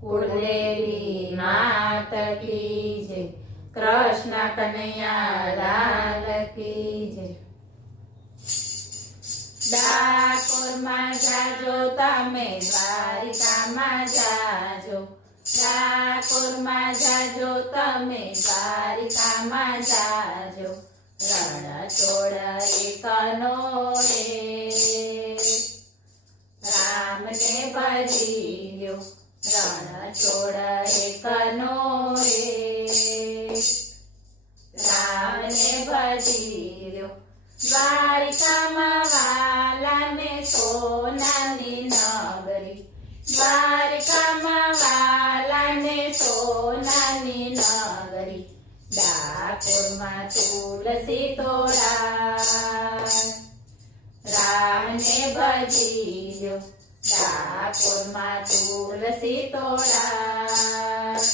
કુળદેવી માત કી જય, કૃષ્ણ કનૈયા લાલ કી જય। ડાકોરમાં જાજો તમે, દ્વારિકામાં જાજો, ડાકોરમાં જાજો તમે, દ્વારિકામાં જાજો, રણછોડ એકનો રે રામને ભજી લ્યો, રણછોડ એકનો રે રામને ભજી લ્યો। દ્વારિકામાં વાલાને સોનાની નગરી, દ્વારિકામાં વાલાને સોનાની નગરી, ડાકોરમાં તુલસી તોડાય, રામને ભજી લ્યો, ડાકોરમાં તુલસી તોડાય,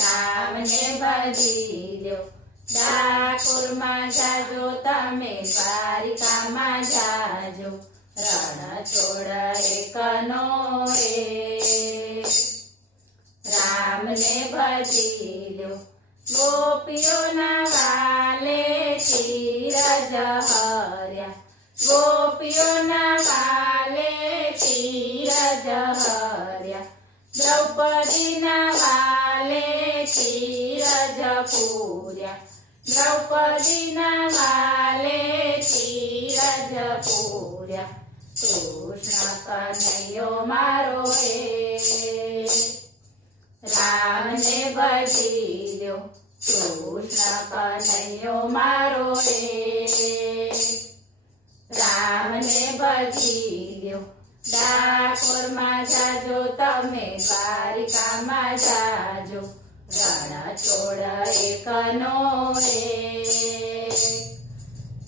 રામને ભજી લ્યો। ડાકોરમાં જાજો તમે, દ્વારિકામાં જાજો, રણછોડ એકનો રે રામને ભજી લ્યો। ગોપીઓના વાલે ધીરજ હર્યા, ગોપીઓના વાલે ધીરજ હર્યા, દ્રૌપદીના વાલે ધીરજ પૂર્યા, દ્રૌપદીના વાલે ધીરજ પૂર્યા, કૃષ્ણ કનૈયો મારો રામને ભજી લ્યો, કૃષ્ણ કનૈયો મારો રામને ભજી લ્યો। ડાકોરમાં જાજો તમે, દ્વારિકામાં જાજો, રણછોડ એકનો રે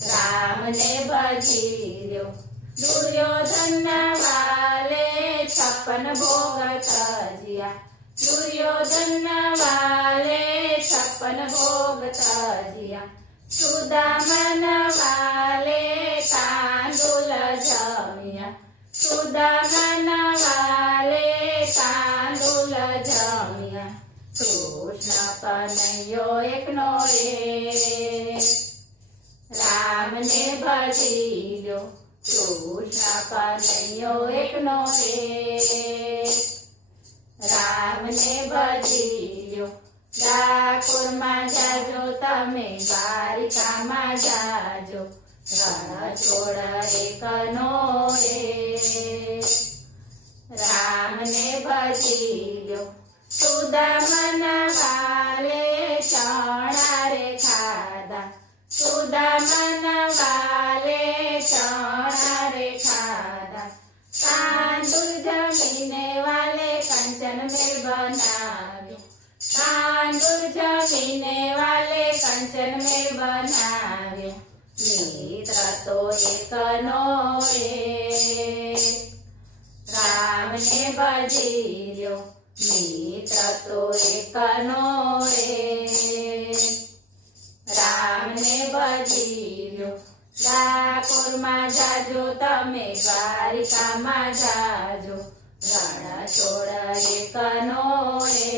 રામને ભજી લ્યો। દુર્યોધનના વાલે 56 ભોગ તજ્યા, દુર્યોધનના વાલે 56 ભોગ તજ્યા, સુદામાના વાલે તાંદુલ જમ્યા, સુદામાના વાલે તાંદુલ જમ્યા, કૃષ્ણ કનૈયો એકનો રે રામને ભજી લ્યો, કૃષ્ણ કનૈયો એકનો રે રામને ભજી લ્યો। ડાકોરમાં જાજો તમે, દ્વારિકામાં જાજો, રણછોડ એકનો રે રામને ભજી લ્યો। સુદામાના વાલે ચણા રે ખાધા, સુદામાના વાલે ચણા રે ખાધા, તાંદુલ જમીને વાલે કંચન મેળ બનાવ્યો, તાંદુલ જમીને વાલે કંચન મેળ બનાવ્યો, મિત્ર તો એકનો રે રામને ભજી લ્યો, મિત્ર તો એકનો રે રામને ભજી લ્યો। ડાકોરમાં જાજો તમે, દ્વારિકામાં જાજો, રણછોડ એકનો રે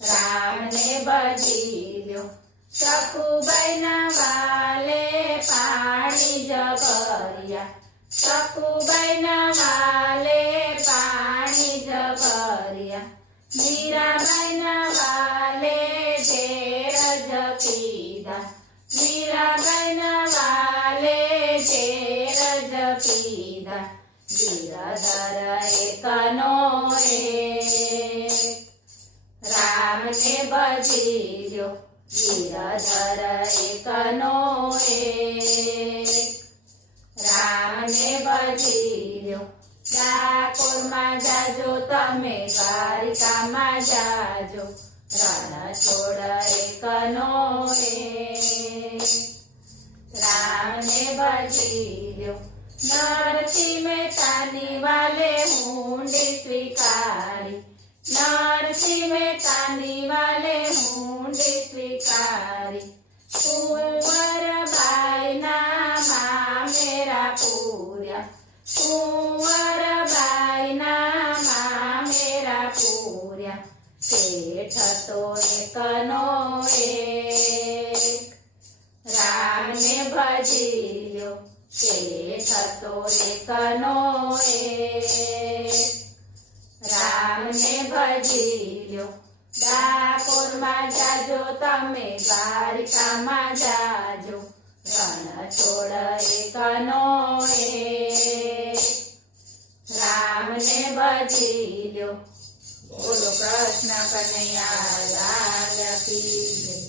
રામને ભજી લ્યો। સખુબાઈના વાલે પાણી જ ભર્યા, સખુબાઈના વાલે પાણી જ ભર્યા, મીરાબાઈના વાલે ઝેર જ પીધા, મીરાબાઈના વાલે ઝેર જ પીધા, ગિરધર એકનો રે રામને ભજી લ્યો, ગિરધર એકનો રે રામને ભજી લ્યો। ડાકોરમાં જાજો તમે, દ્વારિકામાં જાજો, રણછોડ એકનો રે રામને ભજી લ્યો। નરસિંહ મહેતાની વાલે હુંડી સ્વીકારી, નરસિંહ મહેતાની વાલે હુંડી સ્વીકારી, કુંવરબાઈના મામેરા પૂર્યા, કુંવરબાઈના એકનો એક. રામને ભજી લ્યો શેઠ તો એકનો એક. રામને ભજી લ્યો ડાકોરમાં જાજો તમે દ્વારિકામાં જાજો રણછોડ એકનો એક. રામને ભજી લ્યો. બોલો કૃષ્ણ કનૈયા લાલ કી જય.